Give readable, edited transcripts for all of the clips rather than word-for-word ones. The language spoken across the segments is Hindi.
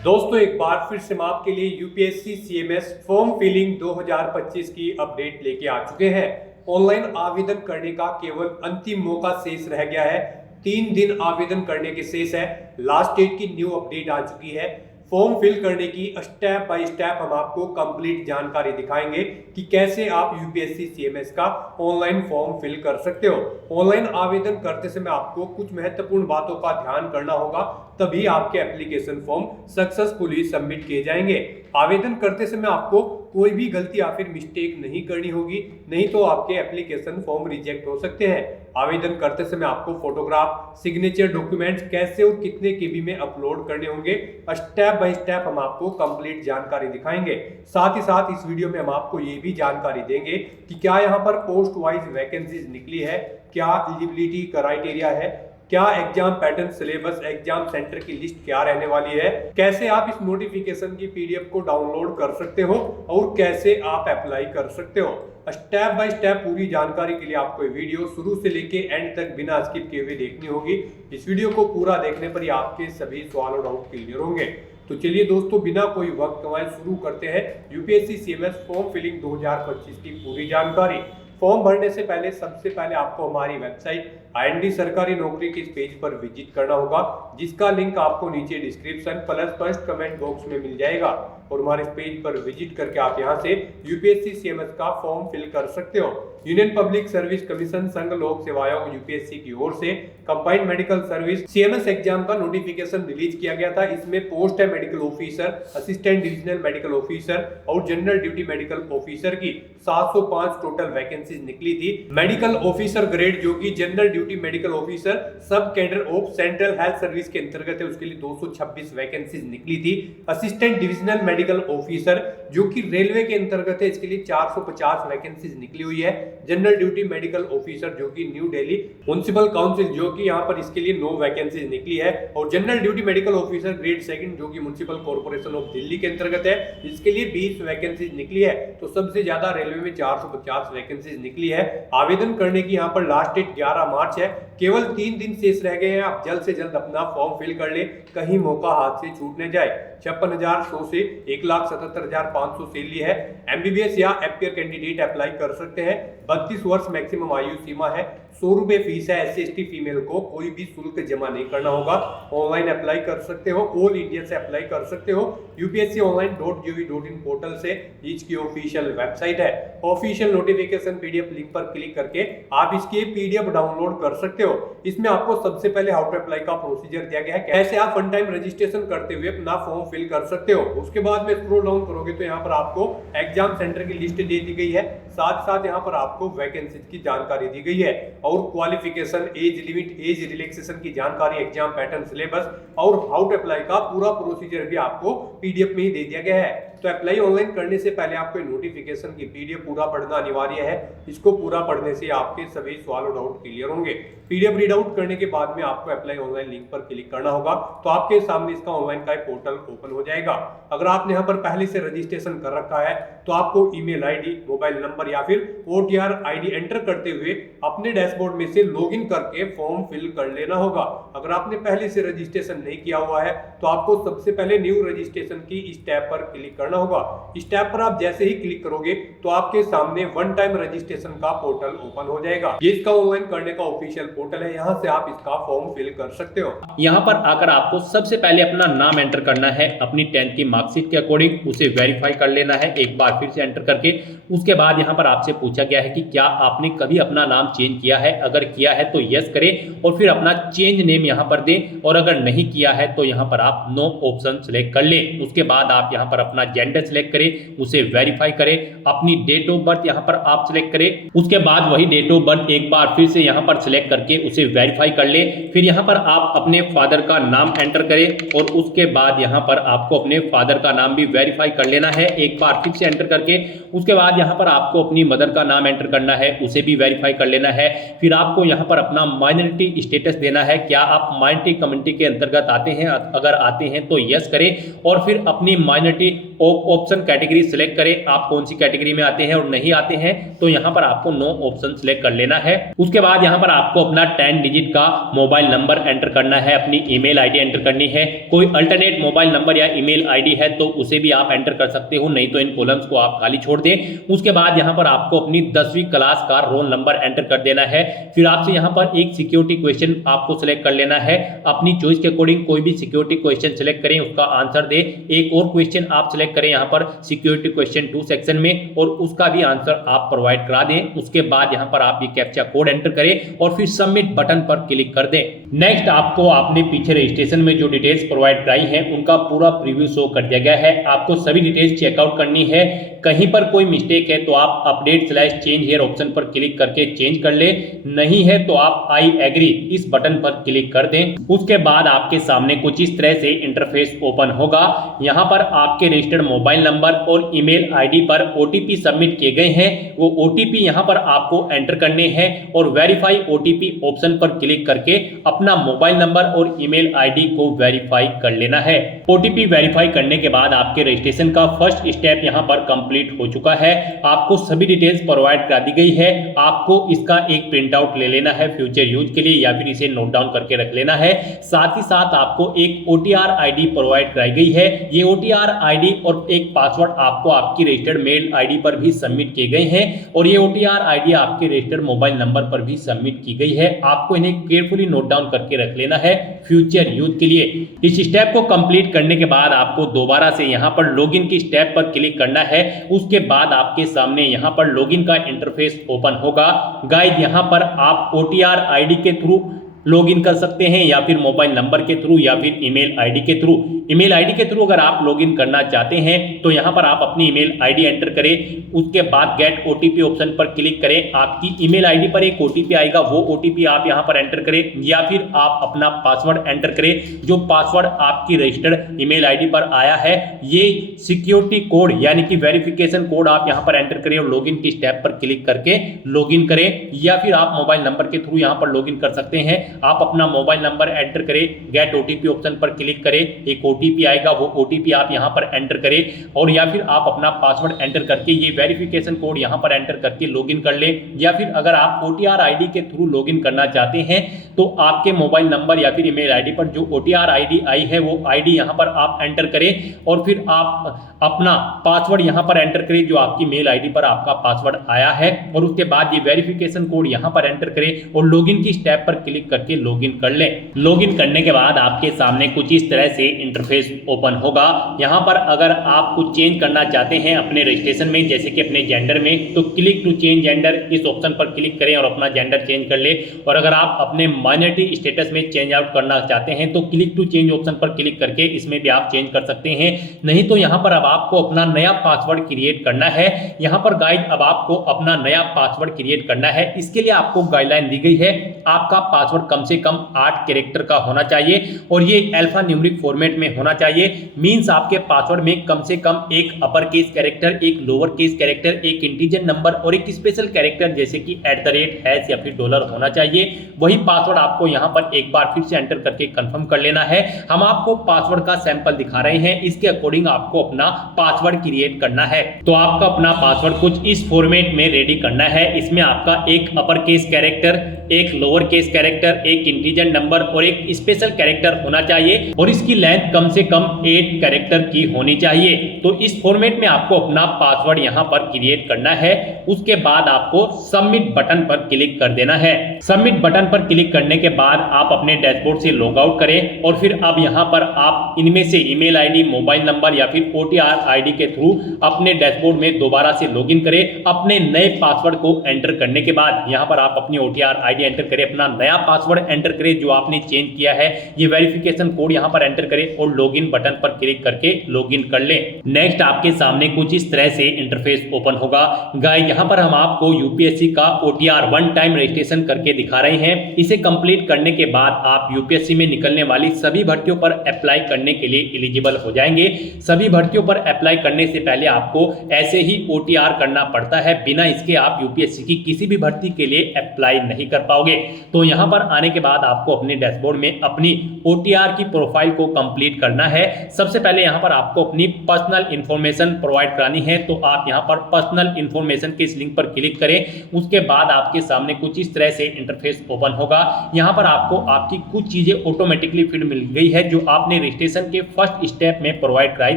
दोस्तों एक बार फिर से हम आपके लिए यूपीएससी सीएमएस फॉर्म फिलिंग 2025 की अपडेट लेके आ चुके हैं। ऑनलाइन आवेदन करने का केवल अंतिम मौका शेष रह गया है। 3 दिन आवेदन करने के शेष है। लास्ट डेट की न्यू अपडेट आ चुकी है। फॉर्म फिल करने की स्टेप बाय स्टेप हम आपको कंप्लीट जानकारी दिखाएंगे कि कैसे आप यूपीएससी सीएमएस का ऑनलाइन फॉर्म फिल कर सकते हो। ऑनलाइन आवेदन करते समय आपको कुछ महत्वपूर्ण बातों का ध्यान करना होगा, तभी आपके एप्लीकेशन फॉर्म सक्सेसफुली सबमिट किए जाएंगे। आवेदन करते समय आपको कोई भी गलती या फिर मिस्टेक नहीं करनी होगी, नहीं तो आपके एप्लीकेशन फॉर्म रिजेक्ट हो सकते हैं। आवेदन करते समय आपको फोटोग्राफ, सिग्नेचर डॉक्यूमेंट्स कैसे और कितने केबी में अपलोड करने होंगे, स्टेप बाय स्टेप हम आपको कंप्लीट जानकारी दिखाएंगे। साथ ही साथ इस वीडियो में हम आपको ये भी जानकारी देंगे कि क्या यहाँ पर पोस्ट वाइज वैकेंसीज निकली है, क्या एलिजिबिलिटी क्राइटेरिया है, क्या exam pattern, syllabus, exam centre की लिस्ट क्या रहने वाली है, कैसे आप इस नोटिफिकेशन की पीडीएफ को डाउनलोड कर सकते हो और कैसे आप अप्लाई कर सकते हो। स्टेप बाय स्टेप पूरी जानकारी के लिए आपको ये वीडियो शुरू से लेके एंड तक बिना स्किप किए हुए देखनी होगी। इस वीडियो को पूरा देखने पर ही आपके सभी सवाल और डाउट क्लियर होंगे। तो चलिए दोस्तों, बिना कोई वक्त गंवाए शुरू करते हैं यूपीएससी सीएमएस फॉर्म फिलिंग 2025 की पूरी जानकारी। फॉर्म भरने से पहले सबसे पहले आपको हमारी वेबसाइट आईएनडी सरकारी नौकरी के इस पेज पर विजिट करना होगा, जिसका लिंक आपको नीचे description plus first comment box में मिल जाएगा। और हमारे इस पेज पर विजिट करके आप यहां से यूपीएससी सीएमएस का फॉर्म फिल कर सकते हो। यूनियन पब्लिक सर्विस कमीशन संघ लोक सेवा आयोग यूपीएससी की ओर से combined medical service CMS exam का नोटिफिकेशन रिलीज किया गया था। इसमें पोस्ट है medical officer, assistant divisional medical officer और जनरल ड्यूटी मेडिकल ऑफिसर की 705 टोटल वैकेंसीज निकली थी। मेडिकल ऑफिसर ग्रेड जो कि जनरल ड्यूटी मेडिकल ऑफिसर सब cadre of central health service के अंतर्गत है, उसके लिए 226 वैकेंसीज निकली थी। असिस्टेंट डिविजनल मेडिकल ऑफिसर जो कि रेलवे के अंतर्गत है, इसके लिए 450 वैकेंसीज निकली हुई है। जनरल ड्यूटी मेडिकल ऑफिसर जो कि न्यू दिल्ली म्युनिसिपल काउंसिल जो कि यहाँ पर इसके लिए 9 वैकेंसीज निकली है। और general duty medical officer grade second जो कि म्युनिसिपल कॉर्पोरेशन ऑफ दिल्ली के अंतर्गत है, इसके लिए 20 वैकेंसीज निकली है। तो सबसे ज्यादा रेलवे में 450 वैकेंसीज निकली है। आवेदन करने की यहाँ पर लास्ट डेट 11 मार्च है। केवल 3 दिन शेष रह गए हैं। आप जल्द से जल्द अपना फॉर्म फिल कर ले, कहीं मौका हाथ से छूट न जाए। 56,100 से 1,77,500 सैलरी है। एमबीबीएस या एफपीआर कैंडिडेट अप्लाई कर सकते हैं। 32 वर्ष मैक्सिमम आयु सीमा है। 100 रुपए फीस है। SC/ST फीमेल को कोई भी शुल्क जमा नहीं करना होगा। ऑनलाइन अप्लाई कर सकते हो, ऑल इंडिया से अप्लाई कर सकते हो। upsconline.gov.in पोर्टल से इसकी ऑफिशियल वेबसाइट है। ऑफिशियल नोटिफिकेशन पीडीएफ लिंक पर क्लिक करके आप इसकी पीडीएफ डाउनलोड कर सकते हो। इसमें आपको सबसे पहले हाउ टू अप्लाई का प्रोसीजर दिया गया है, कैसे आप वन टाइम रजिस्ट्रेशन करते हुए अपना फॉर्म फिल कर सकते हो। उसके बाद में स्क्रॉल डाउन करोगे तो यहाँ पर आपको एग्जाम सेंटर की लिस्ट दे दी गई है। साथ साथ यहाँ पर आपको वैकेंसी की जानकारी दी गई है और qualification, age limit, age relaxation की जानकारी, एग्जाम पैटर्न, सिलेबस और हाउ टू अप्लाई का पूरा प्रोसीजर भी आपको पीडीएफ में ही दे दिया गया है। तो अप्लाई ऑनलाइन करने से पहले आपको नोटिफिकेशन की पीडीएफ पूरा पढ़ना अनिवार्य है। इसको पूरा पढ़ने से आपके सभी सवाल और डाउट क्लियर होंगे। पीडीएफ रीड आउट करने के बाद में आपको अप्लाई ऑनलाइन लिंक पर क्लिक करना होगा, तो आपके सामने इसका ऑनलाइन का पोर्टल ओपन हो जाएगा। अगर आपने यहाँ पर पहले से रजिस्ट्रेशन कर रखा है तो आपको ईमेल आईडी, मोबाइल नंबर या फिर OTR आईडी एंटर करते हुए अपने डैशबोर्ड में से लॉगिन करके फॉर्म फिल कर लेना होगा। अगर आपने पहले से रजिस्ट्रेशन नहीं किया हुआ है तो आपको सबसे पहले न्यू रजिस्ट्रेशन की इस टैब पर क्लिक करना होगा। इस टैब पर आप जैसे ही क्लिक करोगे तो आपके सामने वन टाइम रजिस्ट्रेशन का पोर्टल ओपन हो जाएगा। ये इसका ऑनलाइन करने का ऑफिशियल पोर्टल है, यहाँ से आप इसका फॉर्म फिल कर सकते हो। यहाँ पर आकर आपको सबसे पहले अपना नाम एंटर करना है, अपनी 10th की मार्कशीट के अकॉर्डिंग उसे वेरीफाई कर लेना है एक बार फिर से एंटर करके। उसके बाद यहाँ पर आपसे पूछा गया है कि क्या आपने कभी अपना नाम चेंज किया है, अगर किया है तो यस करें और फिर अपना चेंज नेम यहाँ पर दें, और अगर नहीं किया है तो यहाँ पर आप नो ऑप्शन सेलेक्ट कर लें। उसके बाद आप यहाँ पर अपना जेंडर सेलेक्ट करें, उसे वेरीफाई करें, अपनी डेट ऑफ बर्थ यहाँ पर आप सिलेक्ट करें। उसके बाद वही डेट ऑफ बर्थ एक बार फिर से यहाँ पर सिलेक्ट करके उसे वेरीफाई कर ले। फिर यहाँ पर आप अपने फादर का नाम एंटर करें और उसके बाद यहाँ पर आपको अपने फादर का नाम भी वेरीफाई कर लेना है एक बार फिर से एंटर करके। उसके बाद यहाँ पर आपको अपनी मदर का नाम एंटर करना है, उसे भी वेरीफाई कर लेना है। फिर आपको यहाँ पर अपना माइनॉरिटी स्टेटस देना है, क्या आप माइनॉरिटी कम्युनिटी के अंतर्गत आते हैं, अगर आते हैं तो यस करें और फिर अपनी माइनॉरिटी ऑप्शन कैटेगरी सिलेक्ट करें, आप कौन सी कैटेगरी में आते हैं और नहीं आते हैं, तो यहाँ पर आपको नो ऑप्शन सिलेक्ट कर लेना है। उसके बाद यहाँ पर आपको अपना 10 डिजिट का मोबाइल नंबर एंटर करना है, अपनी ईमेल आईडी एंटर करनी है। कोई अल्टरनेट मोबाइल नंबर या ईमेल आईडी है तो उसे भी आप एंटर कर सकते हो, नहीं तो इन कॉलम्स को आप खाली छोड़ दें। उसके बाद यहाँ पर आपको अपनी 10वीं क्लास का रोल नंबर एंटर कर देना है। फिर आपसे यहाँ पर एक सिक्योरिटी क्वेश्चन आपको सिलेक्ट कर लेना है, अपनी चॉइस के अकॉर्डिंग कोई भी सिक्योरिटी क्वेश्चन सिलेक्ट करें, उसका आंसर दे। एक और क्वेश्चन आप सिलेक्ट करें यहाँ पर सिक्योरिटी क्वेश्चन 2 सेक्शन में, और उसका भी आंसर आप प्रोवाइड करा दें। उसके बाद यहाँ पर आप ये कैप्चा कोड एंटर करें और फिर सबमिट बटन पर क्लिक कर दें। नेक्स्ट आपको आपने पीछे रजिस्ट्रेशन में जो डिटेल्स प्रोवाइड कराई है उनका पूरा प्रीव्यू शो कर दिया गया है। आपको सभी डिटेल्स चेकआउट करनी है। कहीं पर कोई मिस्टेक है तो आप अपडेट/चेंज हियर ऑप्शन पर क्लिक करके चेंज कर ले, नहीं है तो आप आई एग्री इस बटन पर क्लिक कर दें। उसके बाद आपके सामने कुछ इस तरह से इंटरफेस ओपन होगा। यहाँ पर आपके रजिस्टर्ड मोबाइल नंबर और ईमेल आईडी पर ओटीपी सबमिट किए गए हैं, वो ओटीपी यहाँ पर आपको एंटर करने हैं और वेरीफाई ओटीपी ऑप्शन पर क्लिक करके अपना मोबाइल नंबर और ईमेल आईडी को वेरीफाई कर लेना है। ओटीपी वेरीफाई करने के बाद आपके रजिस्ट्रेशन का फर्स्ट स्टेप यहाँ पर कंप्लीट हो चुका है। आपको सभी डिटेल्स प्रोवाइड करा दी गई है। आपको इसका एक प्रिंट आउट ले लेना है फ्यूचर यूज के लिए, या फिर इसे नोट डाउन करके रख लेना है। साथ ही साथ आपको एक OTR आईडी प्रोवाइड कराई गई है। ये OTR आईडी और एक पासवर्ड आपको आपकी रजिस्टर्ड मेल आईडी पर भी सबमिट किए गए हैं, और ये OTR आईडी आपके रजिस्टर्ड मोबाइल नंबर पर भी सबमिट की गई है। आपको इन्हें केयरफुली नोट डाउन करके रख लेना है फ्यूचर यूज के लिए। इस स्टेप को कंप्लीट करने के बाद आपको दोबारा से यहाँ पर लॉगिन की स्टेप पर क्लिक करना है। उसके बाद आपके सामने यहाँ पर लॉगिन का इंटरफेस ओपन होगा। गाइस, यहाँ पर आप OTR आईडी के थ्रू लॉगिन कर सकते हैं, या फिर मोबाइल नंबर के थ्रू, या फिर ईमेल आईडी के थ्रू। ईमेल आईडी के थ्रू अगर आप लॉगिन करना चाहते हैं तो यहाँ पर आप अपनी ईमेल आईडी एंटर करें। उसके बाद गेट ओटीपी ऑप्शन पर क्लिक करें। आपकी ईमेल आईडी पर एक ओटीपी आएगा, वो ओटीपी आप यहाँ पर एंटर करें, या फिर आप अपना पासवर्ड एंटर करें। जो पासवर्ड आपकी रजिस्टर्ड ईमेल आईडी पर आया है, ये सिक्योरिटी कोड यानी कि वेरिफिकेशन कोड आप यहाँ पर एंटर करें और लॉगिन की स्टेप पर क्लिक करके लॉगिन करें, या फिर आप मोबाइल नंबर के थ्रू यहाँ पर लॉगिन कर सकते हैं। आप अपना मोबाइल नंबर एंटर करें, गेट ओटीपी ऑप्शन पर क्लिक करें, एक ओटीपी आएगा, वो ओटीपी आप यहां पर एंटर करें, और या फिर आप अपना पासवर्ड एंटर करके ये वेरिफिकेशन कोड यहां पर एंटर करके लॉगिन कर लें। या फिर अगर आप OTR आईडी के थ्रू लॉगिन करना चाहते हैं तो आपके मोबाइल नंबर या फिर ईमेल आईडी पर जो OTR आईडी आई है वो आईडी यहां पर आप एंटर करें, और फिर आप अपना पासवर्ड यहां पर एंटर करें जो आपकी मेल आईडी पर आपका पासवर्ड आया है, और उसके बाद ये वेरिफिकेशन कोड यहां पर एंटर करें और लॉगिन की स्टेप पर क्लिक करके लॉगिन कर लें। लॉगिन करने के बाद आपके सामने कुछ इस तरह से इंटरफेस ओपन होगा। यहाँ पर अगर आप कुछ चेंज करना चाहते हैं अपने रजिस्ट्रेशन में, जैसे कि अपने जेंडर में, तो क्लिक टू चेंज जेंडर इस ऑप्शन पर क्लिक करें और अपना जेंडर चेंज कर ले। और अगर आप अपने माइनॉरिटी स्टेटस में चेंज आउट करना चाहते हैं तो क्लिक टू चेंज ऑप्शन पर क्लिक करके इसमें भी आप चेंज कर सकते हैं। नहीं तो यहाँ पर अब आपको अपना नया पासवर्ड क्रिएट करना है। यहाँ पर गाइड अब आपको अपना नया पासवर्ड क्रिएट करना है। इसके लिए आपको गाइडलाइन दी गई है, आपका पासवर्ड कम से कम 8 कैरेक्टर का होना चाहिए और ये अल्फा न्यूमेरिक फॉर्मेट में होना चाहिए। मींस आपके पासवर्ड में कम से कम एक अपर केस कैरेक्टर, एक लोअर केस कैरेक्टर, एक इंटीजर नंबर और एक स्पेशल कैरेक्टर जैसे कि @ या फिर डॉलर होना चाहिए। वही पासवर्ड आपको यहाँ पर एक बार फिर से एंटर करके कंफर्म कर लेना है। हम आपको पासवर्ड का सैंपल दिखा रहे हैं, इसके अकॉर्डिंग आपको अपना पासवर्ड क्रिएट करना है। तो आपका अपना पासवर्ड कुछ इस फॉर्मेट में रेडी करना है। इसमें आपका एक अपर केस कैरेक्टर, एक लोअर केस कैरेक्टर, एक इंटीजर नंबर और एक स्पेशल कैरेक्टर होना चाहिए, और इसकी लेंथ कम से कम 8 कैरेक्टर की होनी चाहिए। तो इस फॉर्मेट में आपको अपना पासवर्ड यहाँ पर क्रिएट करना है। उसके बाद आपको सबमिट बटन पर क्लिक कर देना है। सबमिट बटन पर क्लिक करने के बाद आप अपने डैशबोर्ड से लॉग आउट करें, और फिर अब यहाँ पर आप इनमें से ईमेल आईडी, मोबाइल नंबर या फिर OTR आईडी के थ्रू अपने डैशबोर्ड में दोबारा से लॉगिन करें। अपने नए पासवर्ड को एंटर करने के बाद यहाँ पर आप अपनी OTR आईडी एंटर करें, अपना नया पासवर्ड एंटर करें जो आपने चेंज किया है, ये वेरिफिकेशन कोड यहाँ पर एंटर करें और लॉगिन बटन पर क्लिक करके लॉगिन कर लें। नेक्स्ट आपके सामने कुछ इस तरह से इंटरफेस ओपन होगा। गाइस, यहाँ पर हम आपको UPSC का OTR 1 टाइम रजिस्ट्रेशन करके दिखा रहे हैं। इसे कंप्लीट करने के बाद आप UPSC में निकलने वाली सभी भर्तियों पर अप्लाई करने के लिए एलिजिबल हो जाएंगे। सभी भर्तियों पर अप्लाई करने से पहले आपको ऐसे ही OTR करना पड़ता है, बिना इसके आप UPSC की किसी भी भर्ती के लिए अप्लाई नहीं कर पाओगे। तो यहाँ पर आने के बाद आपको अपने डैशबोर्ड में अपनी OTR की प्रोफाइल को कंप्लीट करना है। सबसे पहले यहाँ पर आपको अपनी पर्सनल इंफॉर्मेशन प्रोवाइड करानी है, तो आप यहाँ पर पर्सनल इंफॉर्मेशन के इस लिंक पर क्लिक करें। उसके बाद आपके सामने कुछ इस तरह से इंटरफेस ओपन होगा। यहाँ पर आपको आपकी कुछ चीजें ऑटोमेटिकली फिर मिल गई है जो आपने रजिस्ट्रेशन के फर्स्ट स्टेप में प्रोवाइड कराई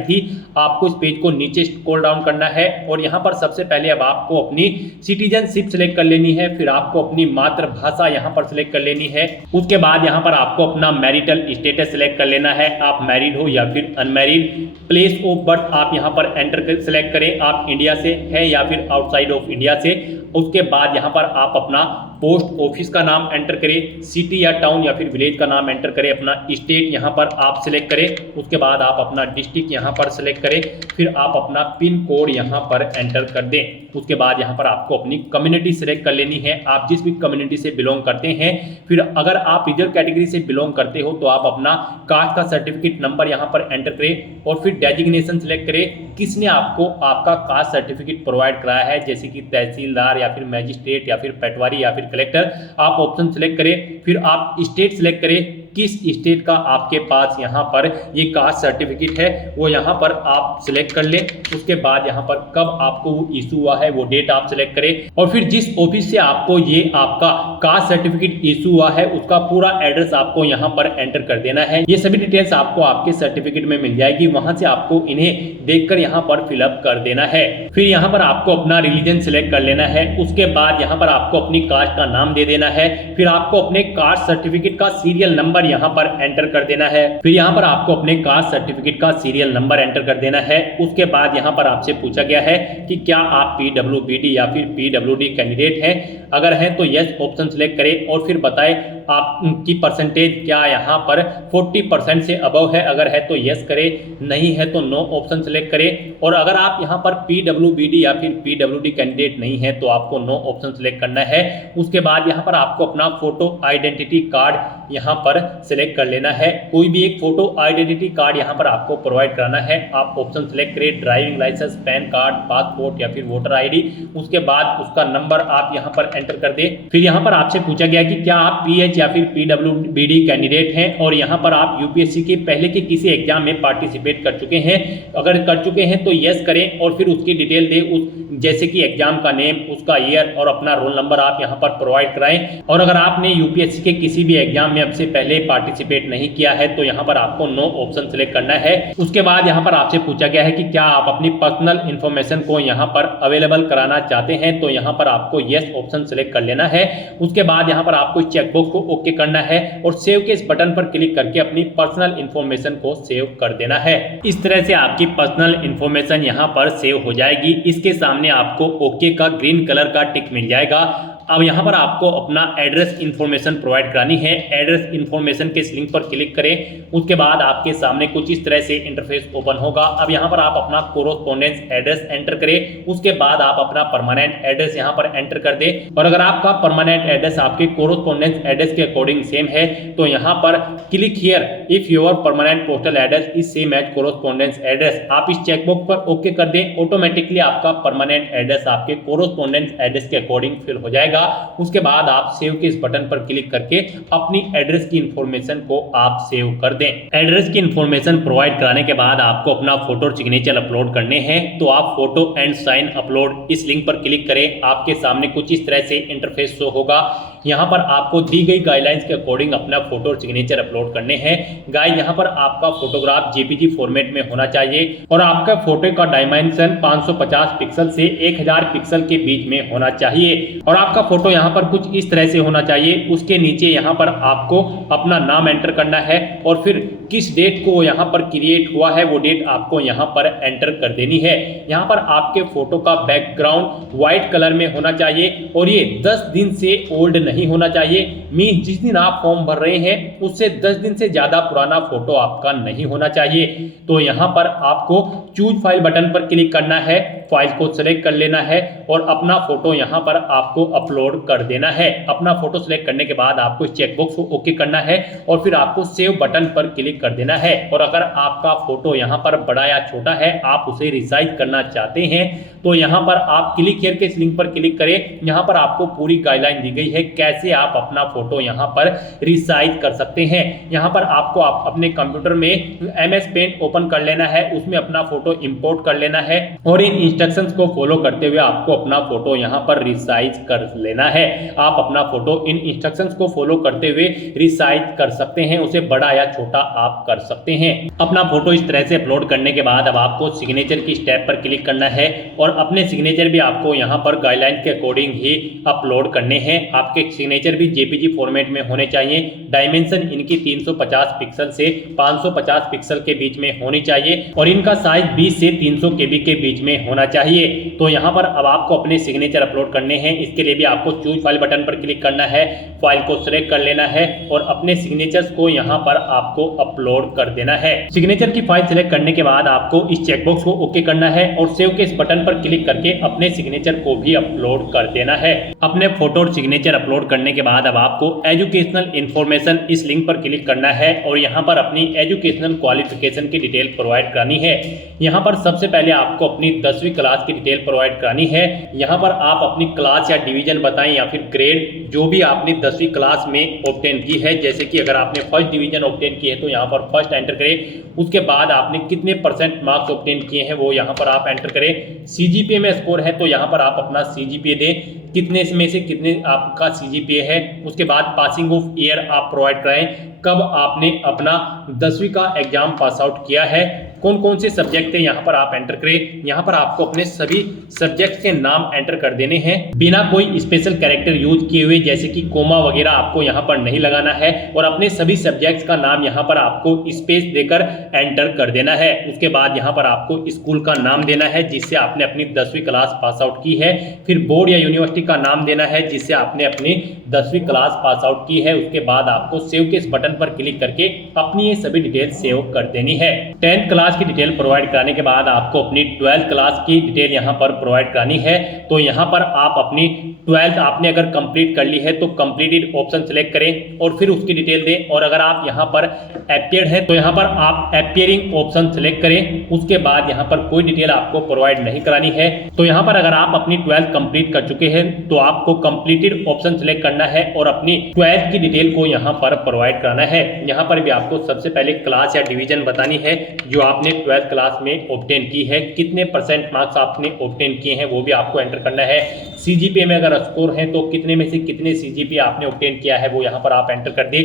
थी। आपको इस पेज को नीचे स्क्रॉल डाउन करना है और यहाँ पर सबसे पहले अब आपको अपनी सिटीजनशिप सेलेक्ट कर लेनी है, फिर आपको अपनी मातृभाषा यहाँ पर सिलेक्ट कर लेनी है। उसके बाद यहाँ पर आपको अपना मैरिटल स्टेटस सिलेक्ट कर लेना है, आप मैरिड हो या फिर अनमैरिड। प्लेस ऑफ बर्थ आप यहाँ पर एंटर सेलेक्ट करें, आप इंडिया से है या फिर आउटसाइड ऑफ इंडिया से। उसके बाद यहाँ पर आप अपना पोस्ट ऑफिस का नाम एंटर करें, सिटी या टाउन या फिर विलेज का नाम एंटर करें, अपना स्टेट यहाँ पर आप सिलेक्ट करें। उसके बाद आप अपना डिस्ट्रिक्ट यहाँ पर सिलेक्ट करें, फिर आप अपना पिन कोड यहाँ पर एंटर कर दें। उसके बाद यहाँ पर आपको अपनी कम्युनिटी सिलेक्ट कर लेनी है, आप जिस भी कम्युनिटी से बिलोंग करते हैं। फिर अगर आप रिजर्व कैटेगरी से बिलोंग करते हो तो आप अपना कास्ट का सर्टिफिकेट नंबर यहाँ पर एंटर करें और फिर डेजिग्नेशन सिलेक्ट करें, किसने आपको आपका कास्ट सर्टिफिकेट प्रोवाइड कराया है, जैसे कि तहसीलदार या फिर मैजिस्ट्रेट या फिर पटवारी या फिर कलेक्टर। आप ऑप्शन सिलेक्ट करें, फिर आप स्टेट सिलेक्ट करें, किस स्टेट का आपके पास यहाँ पर ये कास्ट सर्टिफिकेट है वो यहाँ पर आप सिलेक्ट कर लें। उसके बाद यहाँ पर कब आपको वो इशू हुआ है वो डेट आप सिलेक्ट करें और फिर जिस ऑफिस से आपको ये आपका कास्ट सर्टिफिकेट इशू हुआ है उसका पूरा एड्रेस आपको यहाँ पर एंटर कर देना है। ये सभी डिटेल्स आपको आपके सर्टिफिकेट में मिल जाएगी, वहां से आपको इन्हें देखकर यहाँ पर फिलअप कर देना है। फिर यहाँ पर आपको अपना रिलीजन सिलेक्ट कर लेना है। उसके बाद यहाँ पर आपको अपनी कास्ट का नाम दे देना है, फिर आपको अपने कास्ट सर्टिफिकेट का सीरियल नंबर यहाँ पर एंटर कर देना है। फिर यहाँ पर आपको अपने कास्ट सर्टिफिकेट का सीरियल नंबर एंटर कर देना है। उसके बाद यहाँ पर आपसे पूछा गया है कि क्या आप PWBD या फिर PWD कैंडिडेट हैं, अगर हैं तो यस ऑप्शन सिलेक्ट करें और फिर बताएं आपकी परसेंटेज क्या यहाँ पर 40% से अबव है, अगर है तो यस करें, नहीं है तो नो ऑप्शन सिलेक्ट करें। और अगर आप यहाँ पर PWBD या फिर PWD कैंडिडेट नहीं है तो आपको नो ऑप्शन सिलेक्ट करना है। उसके बाद यहाँ पर आपको अपना फोटो आइडेंटिटी कार्ड यहाँ पर सिलेक्ट कर लेना है, कोई भी एक फोटो आइडेंटिटी कार्ड यहाँ पर आपको प्रोवाइड कराना है। आप ऑप्शन सिलेक्ट करें, driving licence, PAN card, passport या फिर वोटर ID। उसके बाद उसका नंबर आप यहाँ पर एंटर कर दें। फिर यहाँ पर आपसे पूछा गया कि क्या आप PH या फिर PWBD कैंडिडेट हैं और यहाँ पर आप UPSC के पहले के किसी एग्जाम में पार्टिसिपेट कर चुके हैं, अगर कर चुके हैं तो यस करें और फिर उसकी डिटेल दें, उस जैसे कि एग्जाम का नेम, उसका ईयर और अपना रोल नंबर आप यहाँ पर प्रोवाइड कराएं। और अगर आपने UPSC के किसी भी एग्जाम में अब से पहले पार्टिसिपेट नहीं किया है तो यहाँ पर आपको नो ऑप्शन सिलेक्ट करना है। उसके बाद यहाँ पर आपसे पूछा गया है कि क्या आप अपनी पर्सनल इंफॉर्मेशन को यहाँ पर अवेलेबल कराना चाहते हैं, तो यहाँ पर आपको यस ऑप्शन सिलेक्ट कर लेना है। उसके बाद यहाँ पर आपको चेकबॉक्स को ओके करना है और सेव के इस बटन पर क्लिक करके अपनी पर्सनल इंफॉर्मेशन को सेव कर देना है। इस तरह से आपकी पर्सनल इंफॉर्मेशन यहाँ पर सेव हो जाएगी। इसके सामने आपको ओके का ग्रीन कलर का टिक मिल जाएगा। अब यहाँ पर आपको अपना एड्रेस इंफॉर्मेशन प्रोवाइड करानी है। एड्रेस इंफॉर्मेशन के इस लिंक पर क्लिक करें। उसके बाद आपके सामने कुछ इस तरह से इंटरफेस ओपन होगा। अब यहाँ पर आप अपना कोरोस्पोंडेंस एड्रेस एंटर करें। उसके बाद आप अपना परमानेंट एड्रेस यहाँ पर एंटर कर दें और अगर आपका परमानेंट एड्रेस आपके कोरोस्पोंडेंस एड्रेस के अकॉर्डिंग सेम है तो यहाँ पर click here if your permanent postal address is same as correspondence address, आप इस चेकबॉक्स पर ओके कर दें। ऑटोमेटिकली आपका परमानेंट एड्रेस आपके कोरोस्पोंडेंस एड्रेस के अकॉर्डिंग फिल हो जाएगा। उसके बाद आप सेव के इस बटन पर क्लिक करके अपनी एड्रेस की इंफॉर्मेशन को आप सेव कर दें। एड्रेस की इंफॉर्मेशन प्रोवाइड कराने के बाद आपको अपना फोटो और सिग्नेचर अपलोड करने हैं, तो आप फोटो एंड साइन अपलोड इस लिंक पर क्लिक करें। आपके सामने कुछ इस तरह से इंटरफेस शो होगा। यहाँ पर आपको दी गई गाइडलाइंस के अकॉर्डिंग अपना फोटो और सिग्नेचर अपलोड करने हैं। गाइस यहाँ पर आपका फोटोग्राफ JPG फॉर्मेट में होना चाहिए और आपका फोटो का डायमेंशन 550 पिक्सल से 1000 पिक्सल के बीच में होना चाहिए और आपका फोटो यहाँ पर कुछ इस तरह से होना चाहिए। उसके नीचे यहाँ पर आपको अपना नाम एंटर करना है और फिर किस डेट को यहाँ पर क्रिएट हुआ है वो डेट आपको यहाँ पर एंटर कर देनी है। यहाँ पर आपके फोटो का बैकग्राउंड व्हाइट कलर में होना चाहिए और ये 10 दिन से ओल्ड नहीं होना चाहिए। मींस जिस दिन आप फॉर्म भर रहे हैं उससे 10 दिन से ज्यादा पुराना फोटो आपका नहीं होना चाहिए। तो यहाँ पर आपको चूज फाइल बटन पर क्लिक करना है, फाइल को सिलेक्ट कर लेना है और अपना फोटो यहाँ पर आपको अपलोड कर देना है। अपना फोटो सिलेक्ट करने के बाद आपको चेकबॉक्स को ओके करना है और फिर आपको सेव बटन बटन पर क्लिक कर देना है। और अगर आपका फोटो यहाँ पर बड़ा या छोटा है, आप उसे रिसाइज करना चाहते हैं, तो यहाँ पर आप क्लिक हियर के इस लिंक पर क्लिक करें। यहाँ पर आपको पूरी गाइडलाइन दी गई है कैसे आप अपना फोटो यहाँ पर रिसाइज कर सकते हैं। यहाँ पर आपको अपने कंप्यूटर में MS पेंट ओपन कर लेना है, उसमें अपना फोटो इंपोर्ट कर लेना है और इन इंस्ट्रक्शंस को फॉलो करते हुए आपको अपना फोटो यहाँ पर रिसाइज कर लेना है। आप अपना फोटो इन इंस्ट्रक्शंस को फॉलो करते हुए रिसाइज कर सकते हैं, उसे बड़ा या छोटा आप कर सकते हैं। अपना फोटो इस तरह से अपलोड करने के बाद अब आपको सिग्नेचर की स्टेप पर क्लिक करना है और अपने सिग्नेचर भी आपको यहाँ पर गाइडलाइन के अकॉर्डिंग ही अपलोड करने हैं। आपके सिग्नेचर भी JPG फॉर्मेट में होने चाहिए। डायमेंशन इनकी 350 पिक्सल से 550 पिक्सल के बीच में होनी चाहिए और इनका साइज 20 से 300 KB के बीच में होना चाहिए। तो यहाँ पर अब आपको अपने सिग्नेचर अपलोड करने हैं। इसके लिए भी आपको चूज फाइल बटन पर क्लिक करना है, फाइल को सिलेक्ट कर लेना है और अपने सिग्नेचर्स को यहाँ पर आपको अपलोड कर देना है। सिग्नेचर की फाइल सिलेक्ट करने के बाद आपको इस चेकबॉक्स को ओके करना है और सेव के इस बटन पर क्लिक करके अपने सिग्नेचर को भी अपलोड कर देना है। अपने फोटो और सिग्नेचर अपलोड करने के बाद अब आपको एजुकेशनल इंफॉर्मेशन इस लिंक पर क्लिक करना है और यहाँ पर अपनी एजुकेशनल क्वालिफिकेशन की डिटेल प्रोवाइड करानी है। यहाँ पर सबसे पहले आपको अपनी 10वीं क्लास की डिटेल प्रोवाइड करानी है। यहाँ पर आप अपनी क्लास या डिवीजन बताएं या फिर ग्रेड जो भी आपने 10वीं क्लास में ऑब्टेन की है। जैसे कि अगर आपने फर्स्ट डिवीजन ऑब्टेन की है तो यहाँ पर फर्स्ट एंटर करें। उसके बाद आपने कितने परसेंट मार्क्स ऑब्टेन किए हैं वो यहाँ पर आप एंटर करें। CGPA में स्कोर है तो यहाँ पर आप अपना CGPA दें, कितने में से कितने आपका CGPA है। उसके बाद पासिंग ऑफ ईयर आप प्रोवाइड कराएं, कब आपने अपना 10वीं का एग्जाम पास आउट किया है, कौन कौन से सब्जेक्ट थे यहाँ पर आप एंटर करें। यहाँ पर आपको अपने सभी सब्जेक्ट के नाम एंटर कर देने हैं बिना कोई स्पेशल कैरेक्टर यूज किए हुए, जैसे कि कोमा वगैरह आपको यहाँ पर नहीं लगाना है और अपने सभी सब्जेक्ट्स का नाम यहाँ पर आपको स्पेस देकर एंटर कर देना है। उसके बाद यहाँ पर आपको स्कूल का नाम देना है जिससे आपने अपनी 10वीं क्लास पास आउट की है, फिर बोर्ड या यूनिवर्सिटी का नाम देना है जिससे आपने अपनी 10वीं क्लास पास आउट की है। उसके बाद आपको सेव के इस बटन पर क्लिक करके अपनी ये सभी डिटेल सेव कर देनी है। 10th क्लास की डिटेल प्रोवाइड कराने के बाद आपको अपनी 12th क्लास की डिटेल यहाँ पर प्रोवाइड करानी है। तो यहाँ पर आप अपनी 12th आपने अगर कंप्लीट कर ली है तो कंप्लीटेड ऑप्शन सेलेक्ट करें और फिर उसकी डिटेल दें। और अगर आप यहाँ पर अपीयर्ड है तो यहाँ पर आप अपीयरिंग ऑप्शन सेलेक्ट करें। उसके बाद यहाँ पर कोई डिटेल आपको प्रोवाइड नहीं करानी है। तो यहाँ पर अगर आप अपनी 12th कंप्लीट कर चुके हैं तो आपको कंप्लीटेड ऑप्शन सेलेक्ट करना है और अपनी 12th की डिटेल को यहाँ पर प्रोवाइड कराना है। यहाँ पर भी आपको सबसे पहले क्लास या डिवीजन बतानी है जो आपने 12th क्लास में ऑब्टेन की है, कितने परसेंट मार्क्स आपने ऑब्टेन किए हैं वो भी आपको एंटर करना है। CGPA में अगर स्कोर है तो कितने में से कितने CGPA आपने ऑब्टेन किया है वो यहाँ पर आप एंटर कर दे।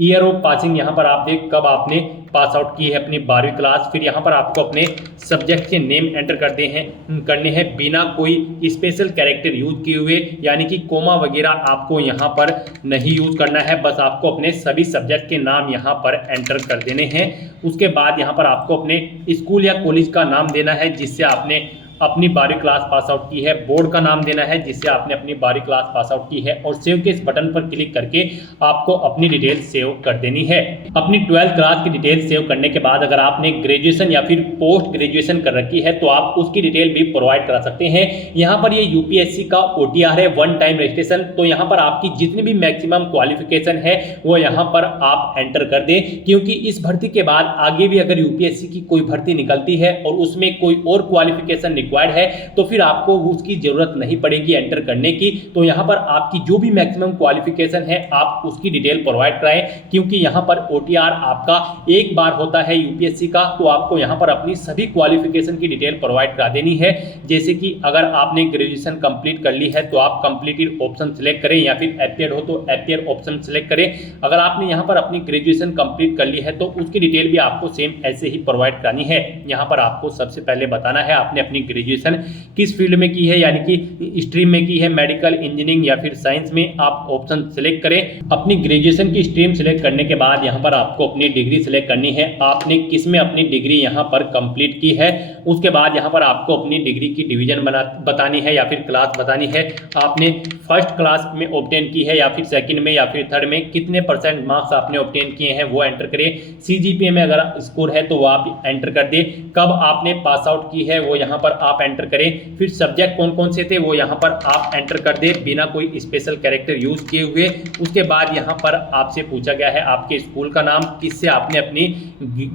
ईयर ऑफ पासिंग यहाँ पर आप देख कब आपने पास आउट की है अपनी 12वीं क्लास। फिर यहाँ पर आपको अपने सब्जेक्ट के नेम एंटर करने हैं बिना कोई स्पेशल कैरेक्टर यूज किए हुए, यानी कि कोमा वगैरह आपको यहाँ पर नहीं यूज करना है। बस आपको अपने सभी सब्जेक्ट के नाम यहाँ पर एंटर कर देने हैं। उसके बाद यहाँ पर आपको अपने स्कूल या कॉलेज का नाम देना है जिससे आपने अपनी 12वीं क्लास पास आउट की है, बोर्ड का नाम देना है जिससे आपने अपनी 12वीं क्लास पास आउट की है और सेव के इस बटन पर क्लिक करके आपको अपनी डिटेल सेव कर देनी है। अपनी 12th क्लास की डिटेल सेव करने के बाद अगर आपने ग्रेजुएशन या फिर पोस्ट ग्रेजुएशन कर रखी है तो आप उसकी डिटेल भी प्रोवाइड करा सकते हैं। यहाँ पर ये UPSC का OTR है, वन टाइम रजिस्ट्रेशन। तो यहाँ पर आपकी जितनी भी मैक्सिमम क्वालिफिकेशन है वो यहाँ पर आप एंटर कर दें, क्योंकि इस भर्ती के बाद आगे भी अगर UPSC की कोई भर्ती निकलती है और उसमें कोई और क्वालिफिकेशन रिक्वायर्ड है तो फिर आपको उसकी जरूरत नहीं पड़ेगी एंटर करने की। तो यहाँ पर आपकी जो भी मैक्सिमम क्वालिफिकेशन है आप उसकी डिटेल प्रोवाइड कराएं, क्योंकि यहाँ पर OTR आपका एक बार होता है UPSC का। तो आपको यहाँ पर अपनी सभी क्वालिफिकेशन की डिटेल प्रोवाइड करा देनी है। जैसे कि अगर आपने ग्रेजुएशन कंप्लीट कर ली है तो आप कंप्लीटेड ऑप्शन सेलेक्ट करें या फिर अपीयर्ड हो तो अपीयर ऑप्शन सेलेक्ट करें। अगर आपने यहाँ पर अपनी ग्रेजुएशन कंप्लीट कर ली है तो उसकी डिटेल भी आपको सेम ऐसे ही प्रोवाइड करानी है। यहाँ पर आपको सबसे पहले बताना है आपने अपनी ग्रेजुएशन किस फील्ड में की है, यानी कि स्ट्रीम में की है, मेडिकल, इंजीनियरिंग या फिर साइंस में। आप ऑप्शन सेलेक्ट करें। अपनी ग्रेजुएशन की स्ट्रीम सेलेक्ट करने के बाद यहाँ पर आपको अपनी डिग्री सेलेक्ट करनी है, आपने किस में अपनी डिग्री यहाँ पर कंप्लीट की है। उसके बाद यहाँ पर आपको अपनी डिग्री की डिवीजन बतानी है या फिर क्लास बतानी है। आपने फर्स्ट क्लास में ऑब्टेन की है या फिर सेकंड में या फिर थर्ड में, कितने परसेंट मार्क्स आपने ऑब्टेन किए हैं वो एंटर करें। CGPA में अगर स्कोर है तो वो आप एंटर कर दे। कब आपने पास आउट की है वो यहाँ पर आप एंटर करें। फिर सब्जेक्ट कौन कौन से थे वो यहाँ पर आप एंटर कर दे बिना कोई स्पेशल कैरेक्टर यूज किए हुए। उसके बाद यहाँ पर आपसे पूछा गया है आपके स्कूल का नाम, किससे आपने अपनी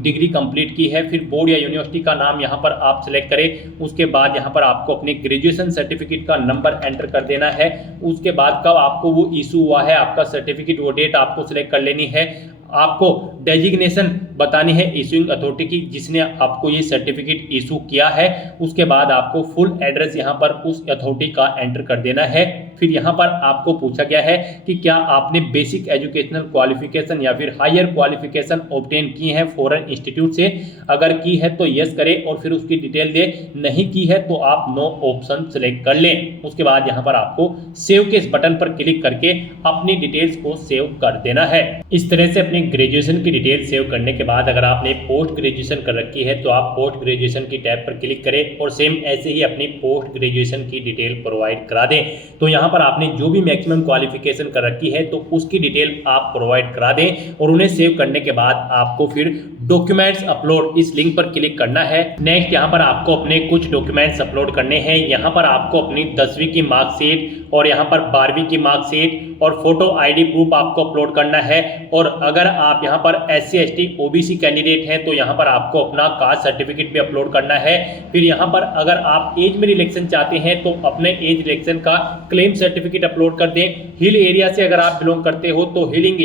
डिग्री कंप्लीट की है। फिर बोर्ड या यूनिवर्सिटी का नाम यहाँ पर आप सिलेक्ट करें। उसके बाद यहाँ पर आपको अपने ग्रेजुएशन सर्टिफिकेट का नंबर एंटर कर देना है। उसके बाद कब आपको वो इशू हुआ है आपका सर्टिफिकेट, वो डेट आपको सिलेक्ट कर लेनी है। आपको डेजिग्नेशन बतानी है इशूइंग अथॉरिटी की जिसने आपको ये सर्टिफिकेट इशू किया है। उसके बाद आपको फुल एड्रेस यहाँ पर उस अथॉरिटी का एंटर कर देना है। फिर यहाँ पर आपको पूछा गया है कि क्या आपने बेसिक एजुकेशनल क्वालिफिकेशन या फिर हायर क्वालिफिकेशन ऑब्टेन की है फॉरेन इंस्टीट्यूट से। अगर की है तो यस करें और फिर उसकी डिटेल दे, नहीं की है तो आप नो ऑप्शन सेलेक्ट कर लें। उसके बाद यहाँ पर आपको सेव के इस बटन पर क्लिक करके अपनी डिटेल्स को सेव कर देना है। इस तरह से अपनी ग्रेजुएशन की डिटेल सेव करने के बाद अगर आपने पोस्ट ग्रेजुएशन कर रखी है तो आप पोस्ट ग्रेजुएशन की टैब पर क्लिक करें और सेम ऐसे ही अपनी पोस्ट ग्रेजुएशन की डिटेल प्रोवाइड करा दें। तो यहाँ पर आपने जो भी मैक्सिमम क्वालिफिकेशन कर रखी है तो उसकी डिटेल आप प्रोवाइड करा दें और उन्हें सेव करने के बाद आपको फिर डॉक्यूमेंट्स अपलोड इस लिंक पर क्लिक करना है। नेक्स्ट यहाँ पर आपको अपने कुछ डॉक्यूमेंट्स अपलोड करने हैं। यहाँ पर आपको अपनी 10वीं की मार्कशीट और यहाँ पर 12वीं की मार्कशीट और फोटो आईडी प्रूफ आपको अपलोड करना है। और अगर आप यहाँ पर SC ST OBC कैंडिडेट हैं तो यहाँ पर आपको अपना कास्ट सर्टिफिकेट भी अपलोड करना है। फिर यहाँ पर अगर आप एज में रिलेक्शन चाहते हैं तो अपने एज रिलेक्शन का क्लेम सर्टिफिकेट अपलोड कर दें। हिल एरिया से अगर आप बिलोंग करते हो तो हिलिंग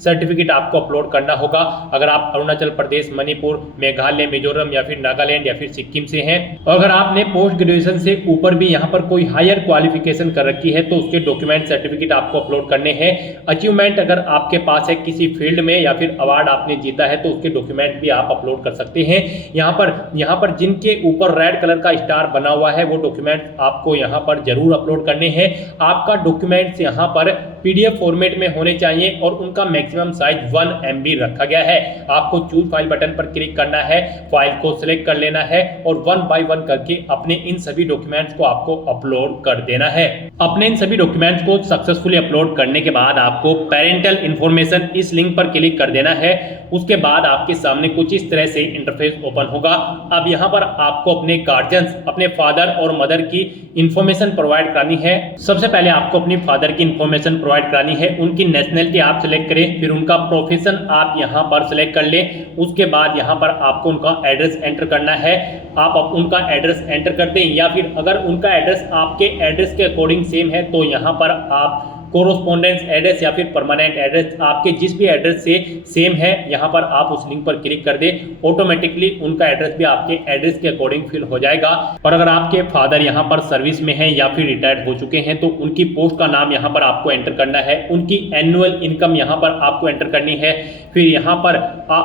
सर्टिफिकेट आपको अपलोड करना होगा। अगर आप अरुणाचल प्रदेश, मणिपुर, मेघालय, मिजोरम या फिर नागालैंड या फिर सिक्किम से हैं। और अगर आपने पोस्ट ग्रेजुएशन से ऊपर भी यहाँ पर कोई हायर क्वालिफिकेशन कर रखी है तो उसके डॉक्यूमेंट सर्टिफिकेट आपको अपलोड करने हैं। अचीवमेंट अगर आपके पास है किसी फील्ड में या फिर अवार्ड आपने जीता है तो उसके डॉक्यूमेंट भी आप अपलोड कर सकते हैं। यहाँ पर जिनके ऊपर रेड कलर का स्टार बना हुआ है वो डॉक्यूमेंट आपको यहाँ पर जरूर अपलोड करने हैं। आपका डॉक्यूमेंट्स यहाँ पर PDF फॉर्मेट में होने चाहिए और उनका मैक्सिमम साइज 1 MB रखा गया है। आपको चूज फाइल बटन पर क्लिक करना है, फाइल को सिलेक्ट कर लेना है और 1 बाय 1 करके अपने इन सभी डॉक्यूमेंट्स को आपको अपलोड कर देना है। अपने इन सभी डॉक्यूमेंट्स को सक्सेसफुली अपलोड करने के बाद आपको पेरेंटल इंफॉर्मेशन इस लिंक पर क्लिक कर देना है। उसके बाद आपके सामने कुछ इस तरह से इंटरफेस ओपन होगा। अब यहाँ पर आपको अपने गार्जियंस, अपने फादर और मदर की इंफॉर्मेशन प्रोवाइड करनी है। सबसे पहले आपको अपनी फादर की इंफॉर्मेशन प्रोवाइड करानी है। उनकी नेशनलिटी आप सिलेक्ट करें, फिर उनका प्रोफेशन आप यहाँ पर सिलेक्ट कर लें। उसके बाद यहाँ पर आपको उनका एड्रेस एंटर करना है। आप उनका एड्रेस एंटर कर दें या फिर अगर उनका एड्रेस आपके एड्रेस के अकॉर्डिंग सेम है तो यहाँ पर आप कोरोस्पोंडेंस एड्रेस या फिर परमानेंट एड्रेस आपके जिस भी एड्रेस से सेम है यहाँ पर आप उस लिंक पर क्लिक कर दें। ऑटोमेटिकली उनका एड्रेस भी आपके एड्रेस के अकॉर्डिंग फिल हो जाएगा। और अगर आपके फादर यहाँ पर सर्विस में हैं या फिर रिटायर्ड हो चुके हैं तो उनकी पोस्ट का नाम यहाँ पर आपको एंटर करना है। उनकी एनुअल इनकम यहाँ पर आपको एंटर करनी है। फिर यहाँ पर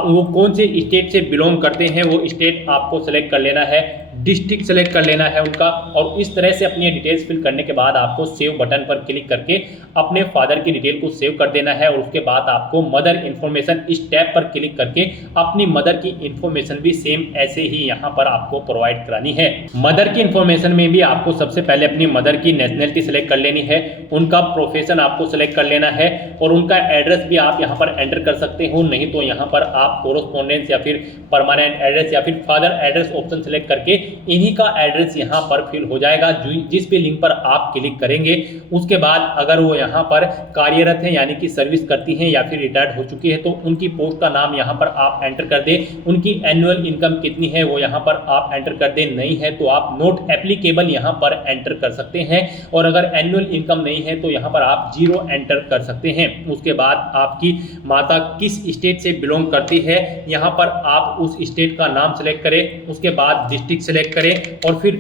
वो कौन से स्टेट से बिलोंग करते हैं वो स्टेट आपको सेलेक्ट कर लेना है, डिस्ट्रिक्ट सेलेक्ट कर लेना है उनका। और इस तरह से अपनी डिटेल्स फिल करने के बाद आपको सेव बटन पर क्लिक करके अपने फादर की डिटेल को सेव कर देना है। और उसके बाद आपको मदर इन्फॉर्मेशन इस टैब पर क्लिक करके अपनी मदर की इन्फॉर्मेशन भी सेम ऐसे ही यहाँ पर आपको प्रोवाइड करानी है। मदर की इन्फॉर्मेशन में भी आपको सबसे पहले अपनी मदर की नेशनलिटी सेलेक्ट कर लेनी है, उनका प्रोफेशन आपको सेलेक्ट कर लेना है और उनका एड्रेस भी आप यहाँ पर एंटर कर सकते हो। नहीं तो यहाँ पर आप कोरोस्पोंडेंस या फिर परमानेंट एड्रेस या फिर फादर एड्रेस ऑप्शन सेलेक्ट करके इन्हीं का एड्रेस यहाँ पर फिल हो जाएगा जिस भी लिंक पर आप क्लिक करेंगे। उसके बाद अगर वो यहाँ पर कार्यरत है यानी कि सर्विस करती हैं या फिर रिटायर्ड हो चुकी है तो उनकी पोस्ट का नाम यहाँ पर आप एंटर कर दें। उनकी एनुअल इनकम कितनी है वो यहाँ पर आप एंटर कर दें। नहीं है तो आप नोट एप्लीकेबल यहाँ पर एंटर कर सकते हैं। और अगर एनुअल इनकम नहीं है तो यहाँ पर आप 0 एंटर कर सकते हैं। उसके बाद आपकी माता किस स्टेट से बिलोंग करती है यहाँ पर आप उस स्टेट का नाम सेलेक्ट करें। उसके बाद डिस्ट्रिक्ट सेलेक्ट करें और फिर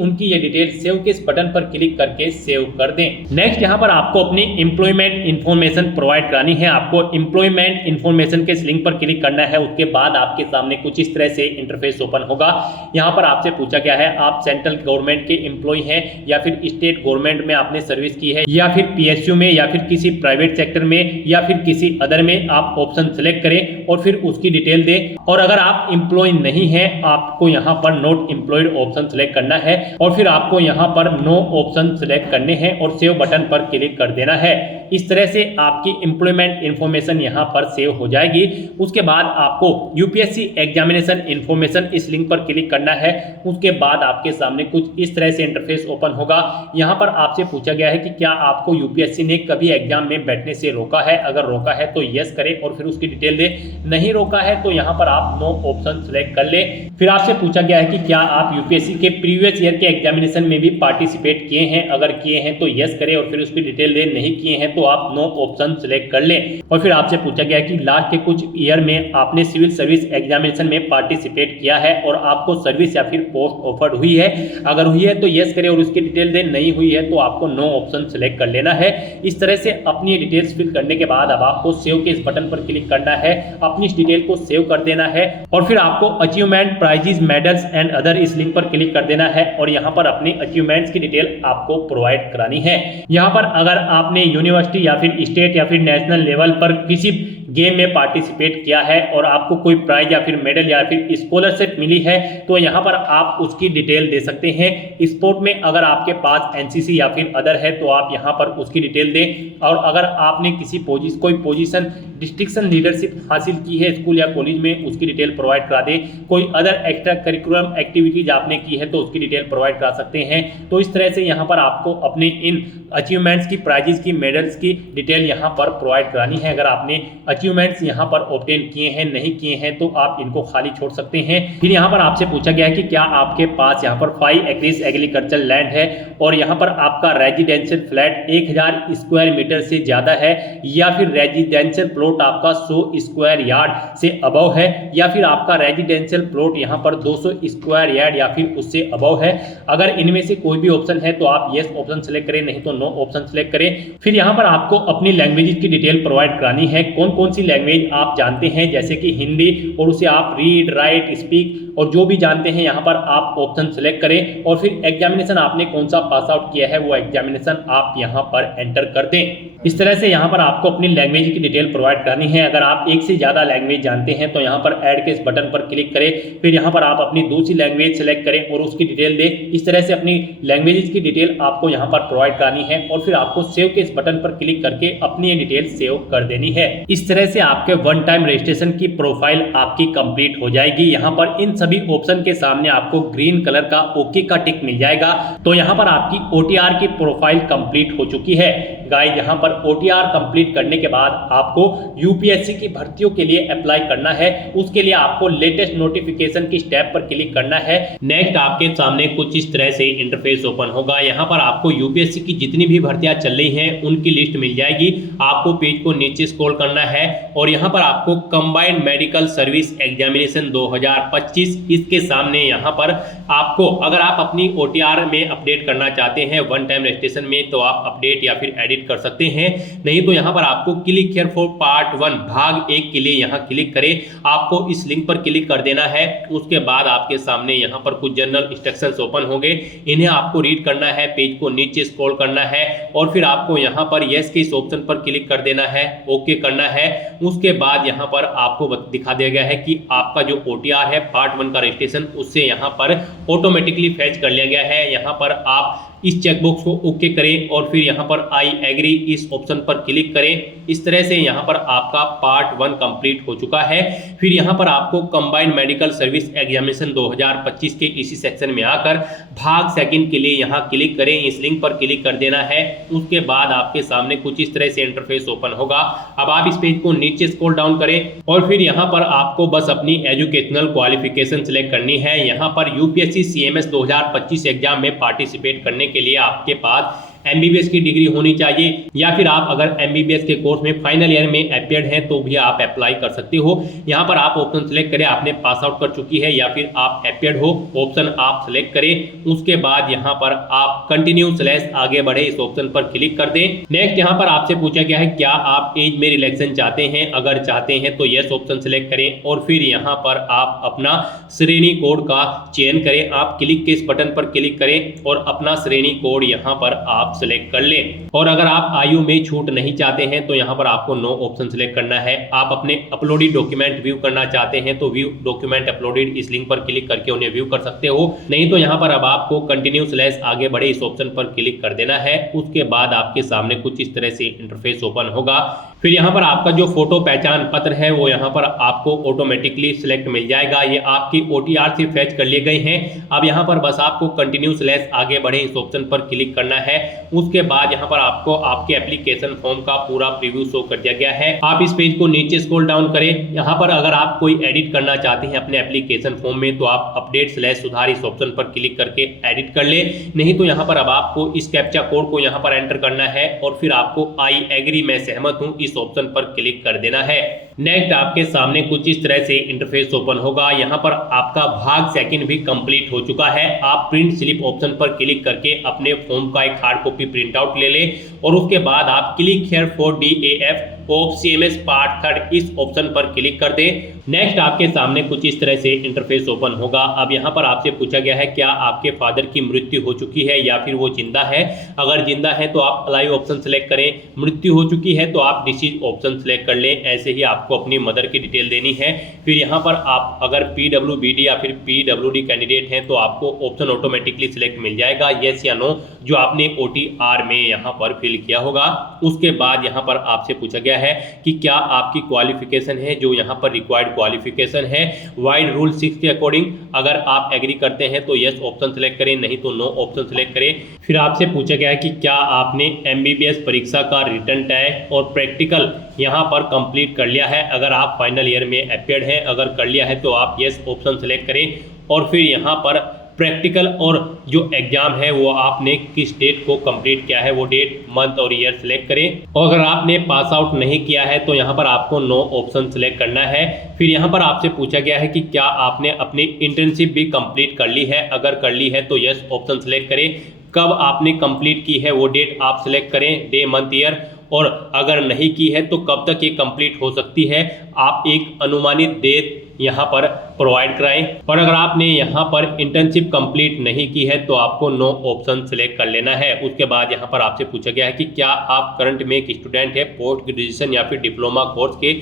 उनकी ये डिटेल सेव के इस बटन पर क्लिक करके सेव कर दें। नेक्स्ट यहाँ पर आपको अपनी एम्प्लॉयमेंट इन्फॉर्मेशन प्रोवाइड करानी है। आपको एम्प्लॉयमेंट इन्फॉर्मेशन के इस लिंक पर क्लिक करना है। उसके बाद आपके सामने कुछ इस तरह से इंटरफेस ओपन होगा। यहाँ पर आपसे पूछा गया है आप सेंट्रल गवर्नमेंट के एम्प्लॉय हैं या फिर स्टेट गवर्नमेंट में आपने सर्विस की है या फिर PSU में या फिर किसी प्राइवेट सेक्टर में या फिर किसी अदर में आप ऑप्शन सेलेक्ट करें और फिर उसकी डिटेल दें। और अगर आप एम्प्लॉय नहीं है आपको यहाँ पर नॉट एम्प्लॉयड ऑप्शन सेलेक्ट करना है और फिर आपको यहाँ पर नो ऑप्शन सेलेक्ट करने हैं और सेव बटन पर क्लिक कर देना है। इस तरह से आपकी एम्प्लॉयमेंट इन्फॉर्मेशन यहाँ पर सेव हो जाएगी। उसके बाद आपको यूपीएससी एग्जामिनेशन इन्फॉर्मेशन इस लिंक पर क्लिक करना है। उसके बाद आपके सामने कुछ इस तरह से इंटरफेस ओपन होगा। यहाँ पर आपसे पूछा गया है कि क्या आपको यूपीएससी ने कभी एग्जाम में बैठने से रोका है। अगर रोका है तो यस करें और फिर उसकी डिटेल दे। नहीं रोका है तो यहाँ पर आप नो ऑप्शन सेलेक्ट कर ले। फिर आपसे पूछा गया है कि क्या आप यूपीएससी के प्रीवियस ईयर के एग्जामिनेशन में भी पार्टिसिपेट किए हैं। अगर किए हैं तो यस करें और फिर उसकी डिटेल दे। नहीं किए हैं तो आप नो ऑप्शन सेलेक्ट कर ले। और फिर आपसे पूछा गया है कि लास्ट के कुछ ईयर में आपने सिविल सर्विस एग्जामिनेशन में पार्टिसिपेट किया है और आपको सर्विस या फिर पोस्ट ऑफर्ड हुई है। अगर हुई है तो यस करें और उसकी डिटेल दे। नहीं हुई है तो आपको नो ऑप्शन सेलेक्ट कर लेना है। इस तरह से अपनी डिटेल्स फिल करने के बाद अब आपको सेव के इस बटन पर क्लिक करना है। अपनी इस डिटेल को सेव कर देना है और फिर आपको achievement, prizes, medals and other इस लिंक पर क्लिक कर देना है और यहाँ पर अपने अचीवमेंट्स की डिटेल आपको प्रोवाइड करानी है। यहाँ पर अगर आपने यूनिवर्सिटी या फिर स्टेट या फिर नेशनल लेवल पर किसी गेम में पार्टिसिपेट किया है और आपको कोई प्राइज या फिर मेडल या फिर स्कॉलरशिप मिली है तो यहाँ पर आप उसकी डिटेल दे सकते हैं। स्पोर्ट में अगर आपके पास एनसीसी या फिर अदर है तो आप यहाँ पर उसकी डिटेल दें। और अगर आपने किसी कोई पोजीशन डिस्ट्रिक्शन लीडरशिप हासिल की है स्कूल या कॉलेज में, उसकी डिटेल प्रोवाइड करा दें। कोई अदर एक्स्ट्रा करिकुलम एक्टिविटीज आपने की है तो उसकी डिटेल प्रोवाइड करा सकते हैं। तो इस तरह से यहाँ पर आपको अपने इन अचीवमेंट्स की, प्राइजेस की, मेडल्स की डिटेल यहाँ पर प्रोवाइड करानी है। अगर आपने अचीवमेंट्स यहाँ पर ऑब्टेन किए हैं, नहीं किए हैं तो आप इनको खाली छोड़ सकते हैं। फिर यहाँ पर आपसे पूछा गया है कि क्या आपके पास यहाँ पर 5 एकड़्स एग्रीकल्चर लैंड है और यहाँ पर आपका रेजिडेंशियल फ्लैट 1000 स्क्वायर मीटर से ज्यादा है या फिर रेजिडेंशियल प्लॉट आपका 100 स्क्वायर यार्ड से अबव है या फिर आपका रेजिडेंशियल प्लॉट यहाँ पर 200 स्क्वायर यार्ड या फिर उससे अबव है। अगर इनमें से कोई भी ऑप्शन है तो आप यस ऑप्शन सेलेक्ट करें, नहीं तो नो ऑप्शन सेलेक्ट करें। फिर यहाँ पर आपको अपनी लैंग्वेजेस की डिटेल प्रोवाइड करानी है। कौन कौन सी लैंग्वेज आप जानते हैं, जैसे कि हिंदी, और उसे आप रीड, राइट, स्पीक और जो भी जानते हैं यहाँ पर आप ऑप्शन सेलेक्ट करें और फिर एग्जामिनेशन आपने कौन सा पास आउट किया है वो एग्जामिनेशन आप यहाँ पर एंटर कर दें। इस तरह से यहाँ पर आपको अपनी लैंग्वेज की डिटेल प्रोवाइड करानी है। अगर आप एक से ज्यादा लैंग्वेज जानते हैं तो यहाँ पर ऐड के इस बटन पर क्लिक करें। फिर यहाँ पर आप अपनी दूसरी लैंग्वेज सेलेक्ट करें और उसकी डिटेल दें। इस तरह से अपनी लैंग्वेजेस की डिटेल आपको यहाँ पर प्रोवाइड करानी है और फिर आपको सेव के इस बटन पर क्लिक करके अपनी ये डिटेल सेव कर देनी है। इस तरह से आपके वन टाइम रजिस्ट्रेशन की प्रोफाइल आपकी कंप्लीट हो जाएगी। यहाँ पर इन सभी ऑप्शन के सामने आपको ग्रीन कलर का ओके का टिक मिल जाएगा। तो यहाँ पर आपकी ओटीआर की प्रोफाइल कंप्लीट हो चुकी है। गाइस, यहाँ पर ओटीआर कंप्लीट करने के बाद आपको यूपीएससी की भर्तियों के लिए अप्लाई करना है। उसके लिए आपको लेटेस्ट नोटिफिकेशन की स्टेप पर क्लिक करना है। नेक्स्ट आपके सामने कुछ इस तरह से इंटरफेस ओपन होगा। यहाँ पर आपको यूपीएससी की जितनी भी भर्तियां चल रही हैं उनकी लिस्ट मिल जाएगी। आपको पेज को नीचे स्क्रॉल करना है और यहाँ पर आपको कंबाइंड मेडिकल सर्विस एग्जामिनेशन 2025 इसके सामने यहाँ पर आपको, अगर आप अपनी ओटीआर में अपडेट करना चाहते हैं वन टाइम रजिस्ट्रेशन में, तो आप अपडेट या फिर एडिट कर सकते हैं। नहीं तो यहाँ पर आपको क्लिक हियर फॉर पार्ट 1 भाग 1 के लिए यहाँ क्लिक करें। आपको इस लिंक पर क्लिक कर देना है। उसके बाद आपके सामने यहाँ पर कुछ जनरल इंस्ट्रक्शंस ओपन होंगे, इन्हें आपको रीड करना है। पेज को नीचे स्क्रॉल करना है और फिर आपको यहाँ पर यस के इस ऑप्शन पर क्लिक कर देना है, ओके करना है। उसके बाद यहाँ पर आपको दिखा दिया गया है कि आपका जो ओटीआर है पार्ट 1 का रजिस्ट्रेशन उससे यहाँ पर ऑटोमेटिकली फैच कर लिया गया है। यहाँ पर आप इस चेकबॉक्स को ओके करें और फिर यहाँ पर आई एग्री इस ऑप्शन पर क्लिक करें। इस तरह से यहाँ पर आपका पार्ट 1 कंप्लीट हो चुका है। फिर यहाँ पर आपको कंबाइंड मेडिकल सर्विस एग्जामिनेशन 2025 के इसी सेक्शन में आकर भाग 2 के लिए यहाँ क्लिक करें। इस लिंक पर क्लिक कर देना है। उसके बाद आपके सामने कुछ इस तरह से इंटरफेस ओपन होगा। अब आप इस पेज को नीचे स्क्रॉल डाउन करें और फिर यहाँ पर आपको बस अपनी एजुकेशनल क्वालिफिकेशन सिलेक्ट करनी है। यहाँ पर यूपीएससी सीएमएस 2025 एग्जाम में पार्टिसिपेट करने के लिए आपके पास एमबीबीएस की डिग्री होनी चाहिए या फिर आप अगर एमबीबीएस के कोर्स में फाइनल ईयर में अपीयर्ड हैं तो भी आप अप्लाई कर सकते हो। यहाँ पर आप ऑप्शन सेलेक्ट करें, आपने पास आउट कर चुकी है या फिर आप अपीयर्ड हो, ऑप्शन आप सेलेक्ट करें। उसके बाद यहाँ पर आप कंटिन्यू / आगे बढ़े इस ऑप्शन पर क्लिक कर दें। नेक्स्ट यहाँ पर आपसे पूछा गया है क्या आप एज में रिलैक्सेशन चाहते हैं। अगर चाहते हैं तो यस ऑप्शन सेलेक्ट करें और फिर यहाँ पर आप अपना श्रेणी कोड का चयन करें। आप क्लिक के इस बटन पर क्लिक करें और अपना श्रेणी कोड यहाँ पर आप आप सिलेक्ट कर लें। और अगर आप आयु में छूट नहीं चाहते हैं तो यहाँ पर आपको नो ऑप्शन सिलेक्ट करना है। आप अपने अपलोडेड डॉक्यूमेंट व्यू करना चाहते हैं तो व्यू डॉक्यूमेंट अपलोडेड इस लिंक पर क्लिक करके उन्हें व्यू कर सकते हो। नहीं तो यहाँ पर अब आपको कंटिन्यू / आगे बढ़े इस ऑप्शन पर क्लिक कर देना है। उसके बाद आपके सामने कुछ इस तरह से इंटरफेस ओपन होगा। फिर यहाँ पर आपका जो फोटो पहचान पत्र है वो यहाँ पर आपको ऑटोमेटिकली सिलेक्ट मिल जाएगा। ये आपकी OTR से फैच कर लिए गए हैं। अब यहाँ पर बस आपको कंटिन्यू / आगे बढ़े इस ऑप्शन पर क्लिक करना है। उसके बाद यहाँ पर आपको आपके एप्लीकेशन फॉर्म का पूरा प्रीव्यू शो कर दिया गया है। आप इस पेज को नीचे स्क्रॉल डाउन करें। यहाँ पर अगर आप कोई एडिट करना चाहते हैं अपने एप्लीकेशन फॉर्म में तो आप अपडेट / सुधार इस ऑप्शन पर क्लिक करके एडिट कर ले। नहीं तो यहाँ पर अब आपको इस कैप्चा कोड को यहाँ पर एंटर करना है और फिर आपको आई एग्री मैं सहमत हूँ इस ऑप्शन पर क्लिक कर देना है। नेक्स्ट आपके सामने कुछ इस तरह से इंटरफेस ओपन होगा। यहाँ पर आपका भाग सेकंड भी कंप्लीट हो चुका है। आप प्रिंट स्लिप ऑप्शन पर क्लिक करके अपने फॉर्म का एक हार्ड कॉपी प्रिंट आउट ले लें और उसके बाद आप click here for DAF of CMS part 3 इस ऑप्शन पर क्लिक कर दें। नेक्स्ट आपके सामने कुछ इस तरह से इंटरफेस ओपन होगा। अब यहाँ पर आपसे पूछा गया है क्या आपके फादर की मृत्यु हो चुकी है या फिर वो जिंदा है। अगर जिंदा है तो आप अलाइव ऑप्शन सेलेक्ट करें, मृत्यु हो चुकी है तो आप डिसीज ऑप्शन सेलेक्ट कर लें। ऐसे ही आपको अपनी मदर की डिटेल देनी है। फिर यहाँ पर आप अगर PWBD या फिर PWD कैंडिडेट हैं तो आपको ऑप्शन ऑटोमेटिकली सिलेक्ट मिल जाएगा येस या नो, जो आपने OTR में यहाँ पर फिल किया होगा। उसके बाद यहाँ पर आपसे पूछा गया है कि क्या आपकी क्वालिफिकेशन है, जो यहाँ पर रिक्वायर्ड क्वालिफिकेशन है वाइड रूल 6 के अकॉर्डिंग। अगर आप एग्री करते हैं तो यस ऑप्शन सेलेक्ट करें, नहीं तो नो ऑप्शन सेलेक्ट करें। फिर आपसे पूछा गया है कि क्या आपने MBBS परीक्षा का रिटन टेस्ट और प्रैक्टिकल यहाँ पर कंप्लीट कर लिया है। अगर आप फाइनल ईयर में अपियर्ड हैं, अगर कर लिया है तो आप यस ऑप्शन सेलेक्ट करें और फिर यहाँ पर प्रैक्टिकल और जो एग्जाम है वो आपने किस डेट को कंप्लीट किया है वो डेट, मंथ और ईयर सेलेक्ट करें। और अगर आपने पास आउट नहीं किया है तो यहाँ पर आपको नो ऑप्शन सेलेक्ट करना है। फिर यहाँ पर आपसे पूछा गया है कि क्या आपने अपनी इंटर्नशिप भी कंप्लीट कर ली है। अगर कर ली है तो यस ऑप्शन सेलेक्ट करें। कब आपने कंप्लीट की है वो डेट आप सेलेक्ट करें, डे, मंथ, ईयर। और अगर नहीं की है तो कब तक ये कंप्लीट हो सकती है, आप एक अनुमानित डेट यहाँ पर प्रोवाइड कराएं। और अगर आपने यहाँ पर इंटर्नशिप कंप्लीट नहीं की है तो आपको नो ऑप्शन सेलेक्ट कर लेना है। उसके बाद यहाँ पर आपसे पूछा गया है कि क्या आप करंट में एक स्टूडेंट है पोस्ट ग्रेजुएशन या फिर डिप्लोमा कोर्स के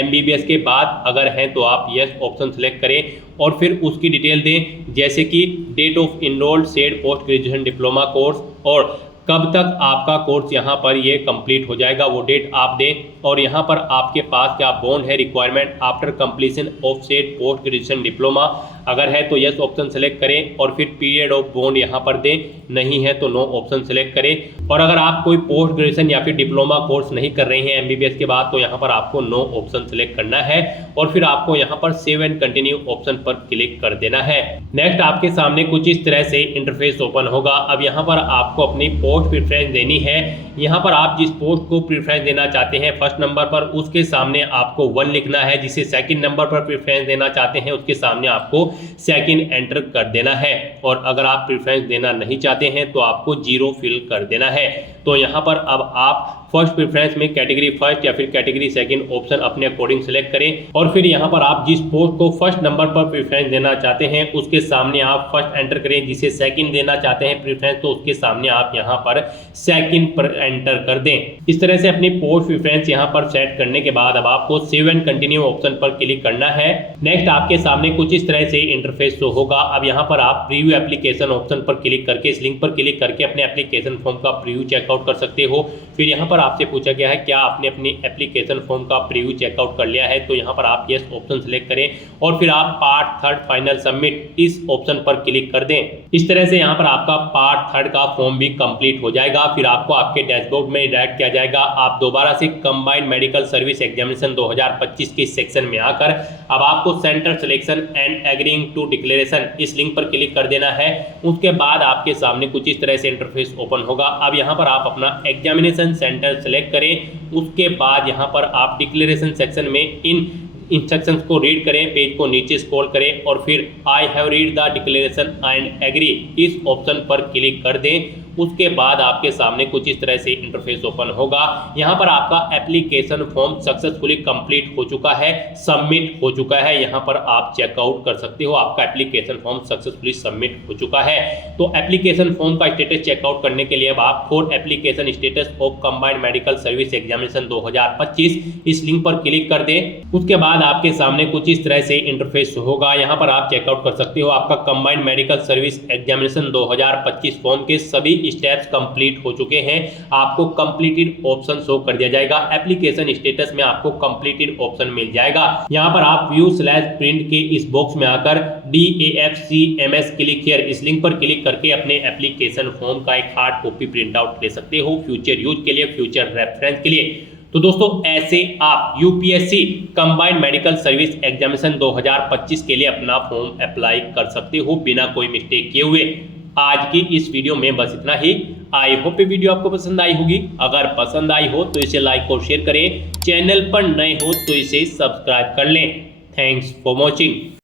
MBBS के बाद। अगर हैं तो आप यस ऑप्शन सेलेक्ट करें और फिर उसकी डिटेल दें, जैसे कि date of enrolled said post graduation diploma course और कब तक आपका कोर्स यहाँ पर ये कंप्लीट हो जाएगा वो डेट आप दें। और यहाँ पर आपके पास क्या बॉन्ड है requirement after completion of said post graduation diploma. अगर है तो यस ऑप्शन सेलेक्ट करें और फिर पीरियड ऑफ बॉन्ड यहाँ पर दें, नहीं है तो नो ऑप्शन सेलेक्ट करें। और अगर आप कोई पोस्ट ग्रेजुएशन या फिर डिप्लोमा कोर्स नहीं कर रहे हैं MBBS के बाद तो यहाँ पर आपको नो ऑप्शन सेलेक्ट करना है और फिर आपको यहाँ पर सेव एंड कंटिन्यू ऑप्शन पर क्लिक कर देना है। नेक्स्ट आपके सामने कुछ इस तरह से इंटरफेस ओपन होगा। अब यहाँ पर आपको अपनी पोस्ट प्रेफरेंस देनी है। यहाँ पर आप जिस पोस्ट को प्रेफरेंस देना चाहते हैं फर्स्ट नंबर पर उसके सामने आपको 1 लिखना है, जिसे सेकंड नंबर पर प्रेफरेंस देना चाहते हैं उसके सामने आपको सेकंड एंटर कर देना है। और अगर आप प्रेफरेंस देना नहीं चाहते हैं तो आपको 0 फिल कर देना है। तो यहाँ पर अब आप फर्स्ट प्रेफरेंस में कैटेगरी फर्स्ट या फिर कैटेगरी सेकंड ऑप्शन अपने अकॉर्डिंग सेलेक्ट करें और फिर यहाँ पर आप जिस पोस्ट को फर्स्ट नंबर पर प्रेफरेंस देना चाहते हैं उसके सामने आप फर्स्ट एंटर करें, जिसे सेकंड देना चाहते हैं प्रेफरेंस तो उसके सामने आप यहाँ पर सेकंड पर एंटर कर दें। इस तरह से अपनी पोस्ट प्रेफरेंस यहाँ पर सेट करने के बाद अब आपको सेव एंड कंटिन्यू ऑप्शन पर क्लिक करना है। नेक्स्ट आपके सामने कुछ इस तरह से इंटरफेस शो होगा। अब यहाँ पर आप प्रीव्यू एप्लीकेशन ऑप्शन पर क्लिक करके इस लिंक पर क्लिक करके अपने एप्लीकेशन फॉर्म का प्रीव्यू चेकआउट कर सकते हो। फिर यहाँ पर आपसे पूछा गया है क्या आपने अपनी एप्लीकेशन फॉर्म का प्रीव्यू चेकआउट कर लिया है, तो यहाँ पर आप यस ऑप्शन सेलेक्ट करें और फिर आप पार्ट 3 फाइनल सबमिट इस ऑप्शन पर क्लिक कर दें। इस तरह से यहाँ पर आपका पार्ट 3 का फॉर्म भी कंप्लीट हो जाएगा। फिर आपको आपके डैशबोर्ड में डायरेक्ट किया जाएगा। आप दोबारा से कंबाइंड मेडिकल सर्विस एग्जामिनेशन 2025 के सेक्शन में आकर अब आपको centre selection and agreeing to declaration इस लिंक पर क्लिक कर देना है। उसके बाद आपके सामने कुछ इस तरह से इंटरफेस ओपन होगा। अब यहाँ पर आप अपना एग्जामिनेशन सेंटर सेलेक्ट करें। उसके बाद यहाँ पर आप डिक्लेरेशन सेक्शन में इन इंस्ट्रक्शंस को रीड करें, पेज को नीचे स्क्रॉल करें और फिर I have read the declaration and agree इस ऑप्शन पर क्लिक कर दें। उसके बाद आपके सामने कुछ इस तरह से इंटरफेस ओपन होगा। यहाँ पर आपका एप्लीकेशन फॉर्म सक्सेसफुली कंप्लीट हो चुका है, सबमिट हो चुका है। यहाँ पर आप चेकआउट कर सकते हो, आपका एप्लीकेशन फॉर्म सक्सेसफुली सबमिट हो चुका है। तो एप्लीकेशन फॉर्म का स्टेटस चेकआउट करने के लिए अब आप for application status of combined medical service examination 2025 इस लिंक पर क्लिक कर दें। उसके बाद आपके सामने कुछ इस तरह से इंटरफेस होगा। यहाँ पर आप चेकआउट कर सकते हो, आपका combined medical service examination 2025 form के सभी स्टेप्स कंप्लीट हो चुके हैं। आपको कंप्लीटेड ऑप्शन शो कर दिया जाएगा। एप्लीकेशन स्टेटस में आपको कंप्लीटेड ऑप्शन मिल जाएगा। यहाँ पर आप व्यू/प्रिंट के इस बॉक्स में आकर DAFCMS क्लिक हियर इस लिंक पर क्लिक करके अपने एप्लीकेशन फॉर्म का एक हार्ड कॉपी प्रिंट आउट ले सकते हो, फ्यूचर यूज के लिए, फ्यूचर रेफरेंस के लिए। तो दोस्तों ऐसे आप UPSC combined medical service examination 2025 के लिए अपना फॉर्म अप्लाई कर सकते हो बिना कोई मिस्टेक किए हुए। आज की इस वीडियो में बस इतना ही। आई होप ये वीडियो आपको पसंद आई होगी। अगर पसंद आई हो तो इसे लाइक और शेयर करें। चैनल पर नए हो तो इसे सब्सक्राइब कर लें। Thanks for watching.